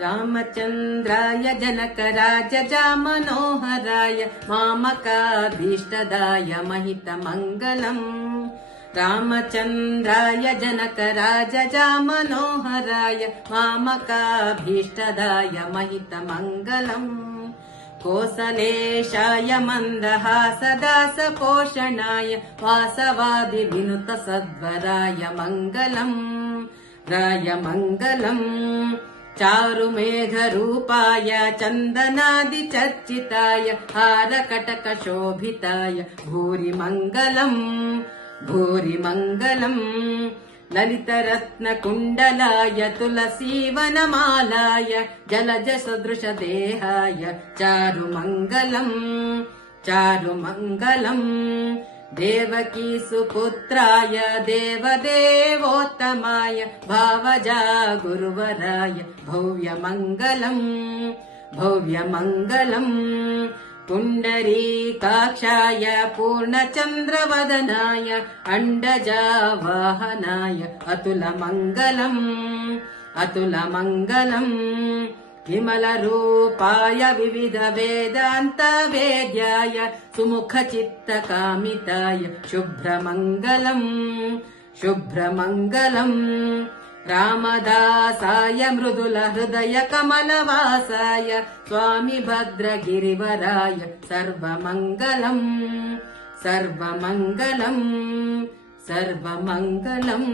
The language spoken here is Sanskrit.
रामचन्द्राय जनकराजजामनोहराय मामकाभीष्टदाय महितमङ्गलम् रामचन्द्राय जनकराजजामनोहराय मामकाभीष्टदाय महितमङ्गलम् कोसलेशाय मन्दहासदासपोषणाय वासवादिविनुतसद्वराय मङ्गलम् राय मङ्गलम् चारुमेघरूपाय चन्दनादिचर्चिताय हारकटकशोभिताय भूरि मङ्गलम् भूरि मङ्गलम् ललितरत्नकुण्डलाय तुलसीवनमालाय जलजसदृशदेहाय चारुमङ्गलम् चारुमङ्गलम् देवकीसुपुत्राय देवदेवोत्तमाय भावजा गुरुवराय भव्यमङ्गलम् भव्यमङ्गलम् पुण्डरीकाक्षाय पूर्णचन्द्रवदनाय अण्डजावाहनाय अतुलमङ्गलम् अतुलमङ्गलम् विमलरूपाय विविधवेदान्तवेद्याय सुमुखचित्तकामिताय शुभ्रमङ्गलम् शुभ्रमङ्गलम् रामदासाय मृदुलहृदयकमलवासाय स्वामी भद्रगिरिवराय सर्वमङ्गलम् सर्वमङ्गलम् सर्वमङ्गलम्।